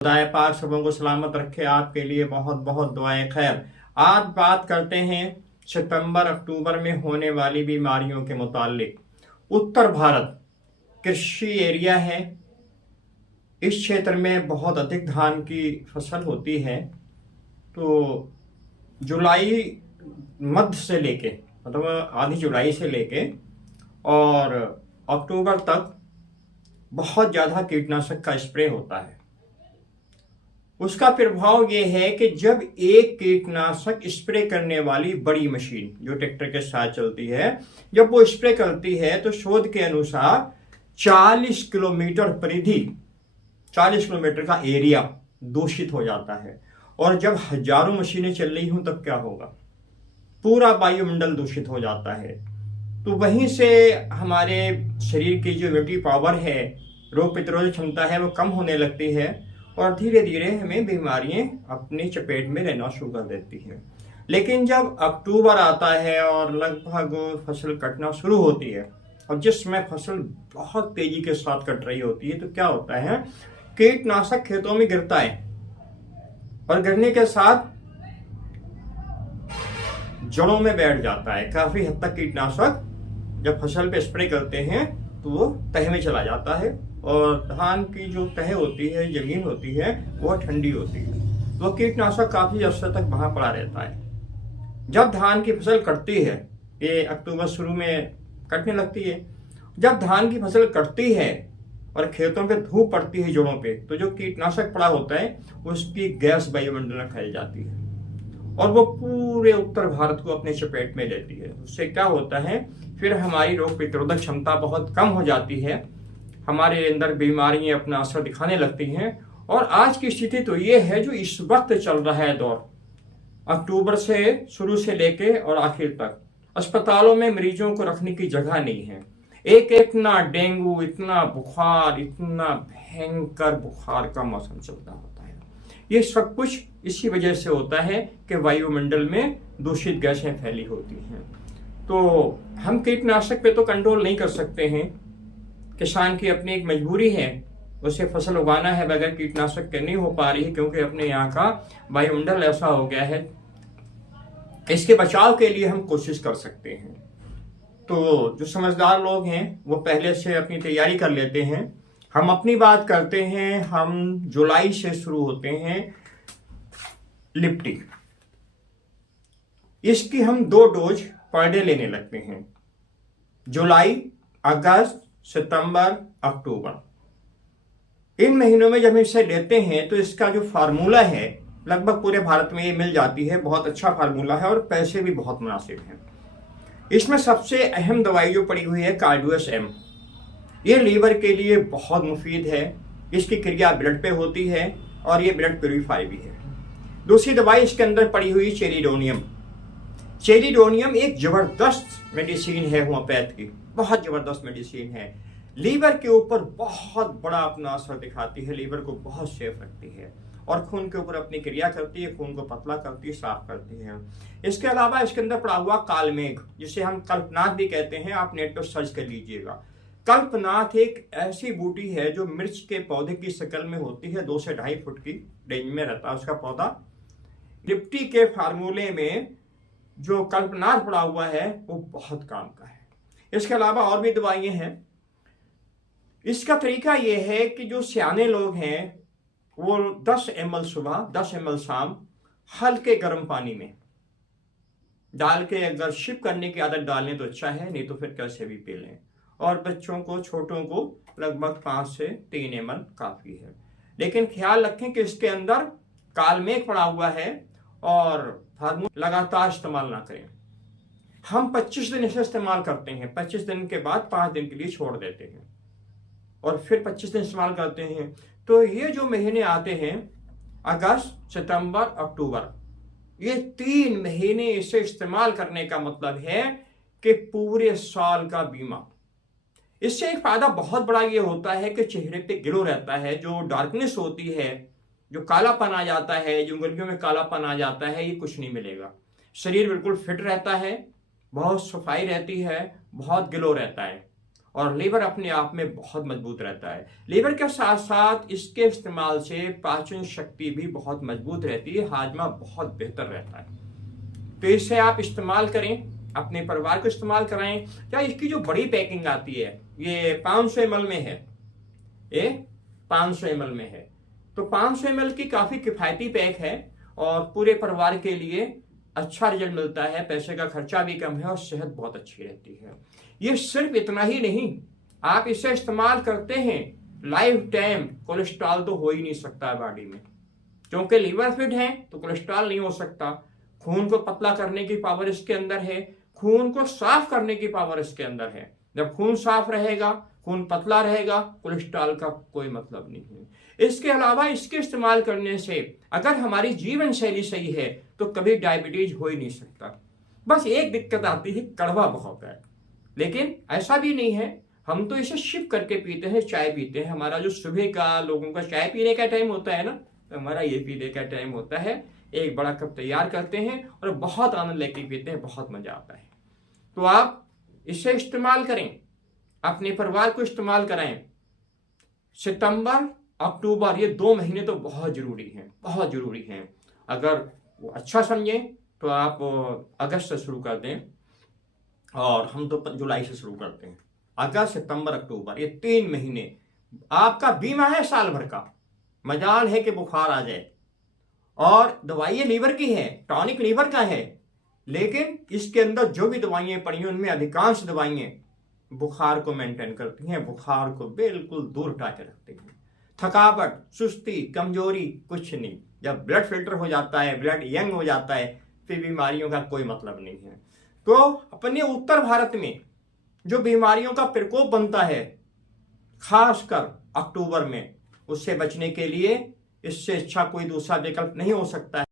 खुदाए पाक सबों को सलामत रखे। आपके लिए बहुत बहुत दुआएं खैर। आज बात करते हैं सितंबर अक्टूबर में होने वाली बीमारियों के मुतालिक। उत्तर भारत कृषि एरिया है। इस क्षेत्र में बहुत अधिक धान की फसल होती है। तो जुलाई मध्य से लेके मतलब आधी जुलाई से लेके और अक्टूबर तक बहुत ज़्यादा कीटनाशक का स्प्रे होता है। उसका प्रभाव यह है कि जब एक कीटनाशक स्प्रे करने वाली बड़ी मशीन जो ट्रैक्टर के साथ चलती है, जब वो स्प्रे करती है तो शोध के अनुसार 40 किलोमीटर परिधि 40 किलोमीटर का एरिया दूषित हो जाता है। और जब हजारों मशीनें चल रही हों तब क्या होगा? पूरा वायुमंडल दूषित हो जाता है। तो वहीं से हमारे शरीर की जो इम्यूनिटी पावर है, रोग प्रतिरोधक क्षमता है, वो कम होने लगती है और धीरे धीरे हमें बीमारियां अपनी चपेट में रहना शुरू कर देती हैं। लेकिन जब अक्टूबर आता है और लगभग फसल कटना शुरू होती है और जिस समय फसल बहुत तेजी के साथ कट रही होती है तो क्या होता है, कीटनाशक खेतों में गिरता है और गिरने के साथ जड़ों में बैठ जाता है। काफी हद तक कीटनाशक जब फसल पे स्प्रे करते हैं तो वो तह में चला जाता है और धान की जो तह होती है, जमीन होती है, वह ठंडी होती है। वो कीटनाशक काफी अरसे तक वहां पड़ा रहता है। जब धान की फसल कटती है, ये अक्टूबर शुरू में कटने लगती है, जब धान की फसल कटती है और खेतों पे धूप पड़ती है जोड़ों पे, तो जो कीटनाशक पड़ा होता है उसकी गैस वायुमंडल में फैल जाती है और वो पूरे उत्तर भारत को अपने चपेट में लेती है। उससे क्या होता है, फिर हमारी रोग प्रतिरोधक क्षमता बहुत कम हो जाती है, हमारे अंदर बीमारियां अपना असर दिखाने लगती हैं। और आज की स्थिति तो ये है जो इस वक्त चल रहा है दौर, अक्टूबर से शुरू से लेके और आखिर तक अस्पतालों में मरीजों को रखने की जगह नहीं है। एक इतना डेंगू, इतना बुखार, इतना भयंकर बुखार का मौसम चलता होता है। ये सब कुछ इसी वजह से होता है कि वायुमंडल में दूषित गैसें फैली होती हैं। तो हम कीटनाशक पे तो कंट्रोल नहीं कर सकते हैं, किसान की अपनी एक मजबूरी है, उसे फसल उगाना है बगैर कीटनाशक के नहीं हो पा रही है क्योंकि अपने यहाँ का वायुमंडल ऐसा हो गया है। इसके बचाव के लिए हम कोशिश कर सकते हैं। तो जो समझदार लोग हैं वो पहले से अपनी तैयारी कर लेते हैं। हम अपनी बात करते हैं। हम जुलाई से शुरू होते हैं लिप्टी, इसकी हम 2 डोज पर डे लेने लगते हैं। जुलाई, अगस्त, सितंबर, अक्टूबर, इन महीनों में जब हम इसे लेते हैं तो इसका जो फार्मूला है लगभग पूरे भारत में ये मिल जाती है। बहुत अच्छा फार्मूला है और पैसे भी बहुत मुनासिब हैं। इसमें सबसे अहम दवाई जो पड़ी हुई है कार्डियोस एम, ये लीवर के लिए बहुत मुफीद है। इसकी क्रिया ब्लड पे होती है और ये ब्लड प्यूरिफाई भी है। दूसरी दवाई इसके अंदर पड़ी हुई चेरिडोनियम। चेरिडोनियम एक जबरदस्त मेडिसिन है, होम्योपैथ की बहुत जबरदस्त मेडिसिन है। लीवर के ऊपर बहुत बड़ा अपना असर दिखाती है, लीवर को बहुत सेफ रखती है और खून के ऊपर अपनी क्रिया करती है, खून को पतला करती है, साफ करती है। इसके अलावा इसके अंदर पड़ा हुआ कालमेघ, जिसे हम कल्पनाथ भी कहते हैं, आप नेट पर सर्च कर लीजिएगा। कल्पनाथ एक ऐसी बूटी है जो मिर्च के पौधे की शक्ल में होती है, 2 से 2.5 फुट की रेंज में रहता है उसका पौधा। लिप्टी के फार्मूले में जो कल्पनाथ पड़ा हुआ है वो बहुत काम का है। इसके अलावा और भी दवाइयां हैं। इसका तरीका यह है कि जो सियाने लोग हैं वो 10 ml सुबह, 10 ml शाम हल्के गर्म पानी में डाल के अगर शिप करने की आदत डालें तो अच्छा है, नहीं तो फिर कैसे भी पी लें। और बच्चों को, छोटों को लगभग 5 से 3 ml काफी है। लेकिन ख्याल रखें कि इसके अंदर कालमेघ पड़ा हुआ है और फार्मूला लगातार इस्तेमाल ना करें। हम 25 दिन इसे इस्तेमाल करते हैं, 25 दिन के बाद 5 दिन के लिए छोड़ देते हैं और फिर 25 दिन इस्तेमाल करते हैं। तो ये जो महीने आते हैं अगस्त, सितंबर, अक्टूबर, ये 3 महीने इसे इस्तेमाल करने का मतलब है कि पूरे साल का बीमा। इससे एक फायदा बहुत बड़ा ये होता है कि चेहरे पे ग्लो रहता है, जो डार्कनेस होती है, जो कालापन आ जाता है, जो उंगलियों में कालापन आ जाता है, ये कुछ नहीं मिलेगा। शरीर बिल्कुल फिट रहता है, बहुत सफाई रहती है, बहुत ग्लो रहता है और लीवर अपने आप में बहुत मजबूत रहता है। लीवर के साथ साथ इसके इस्तेमाल से पाचन शक्ति भी बहुत मजबूत रहती है, हाजमा बहुत बेहतर रहता है। तो इसे आप इस्तेमाल करें, अपने परिवार को इस्तेमाल कराएं। क्या इसकी जो बड़ी पैकिंग आती है ये 500 ml में है, ये 500 ml में है। तो 500 ml की काफी किफायती पैक है और पूरे परिवार के लिए अच्छा रिजल्ट मिलता है, पैसे का खर्चा भी कम है और सेहत बहुत अच्छी रहती है। ये सिर्फ इतना ही नहीं, आप इसे इस्तेमाल करते हैं लाइफ टाइम कोलेस्ट्रॉल तो हो ही नहीं सकता बॉडी में, क्योंकि लीवर फिट है तो कोलेस्ट्रॉल नहीं हो सकता। खून को पतला करने की पावर इसके अंदर है, खून को साफ करने की पावर इसके अंदर है। जब खून साफ रहेगा, खून पतला रहेगा, कोलेस्ट्रॉल का कोई मतलब नहीं है। इसके अलावा इसके इस्तेमाल करने से अगर हमारी जीवन शैली सही है तो कभी डायबिटीज हो ही नहीं सकता। बस एक दिक्कत आती है, कड़वा बहुत है, लेकिन ऐसा भी नहीं है। हम तो इसे शिप करके पीते हैं, चाय पीते हैं। हमारा जो सुबह का लोगों का चाय पीने का टाइम होता है ना, तो हमारा ये पीने का टाइम होता है। एक बड़ा कप तैयार करते हैं और बहुत आनंद लेके पीते हैं, बहुत मजा आता है। तो आप इसे इस्तेमाल करें, अपने परिवार को इस्तेमाल कराएं। सितंबर अक्टूबर ये 2 महीने तो बहुत जरूरी हैं, बहुत जरूरी हैं। अगर वो अच्छा समझें तो आप अगस्त से शुरू कर दें, और हम तो जुलाई से शुरू करते हैं। अगस्त सितंबर अक्टूबर ये 3 महीने आपका बीमा है साल भर का। मजाल है कि बुखार आ जाए, और दवाइयाँ लीवर की है, टॉनिक लीवर का है, लेकिन इसके अंदर जो भी दवाइयाँ पड़ी हैं उनमें अधिकांश दवाइयाँ बुखार को मेंटेन करती हैं, बुखार को बिल्कुल दूर हटा के रखती हैं। थकावट, सुस्ती, कमजोरी कुछ नहीं। जब ब्लड फिल्टर हो जाता है, ब्लड यंग हो जाता है, फिर बीमारियों का कोई मतलब नहीं है। तो अपने उत्तर भारत में जो बीमारियों का प्रकोप बनता है खासकर अक्टूबर में, उससे बचने के लिए इससे अच्छा कोई दूसरा विकल्प नहीं हो सकता है।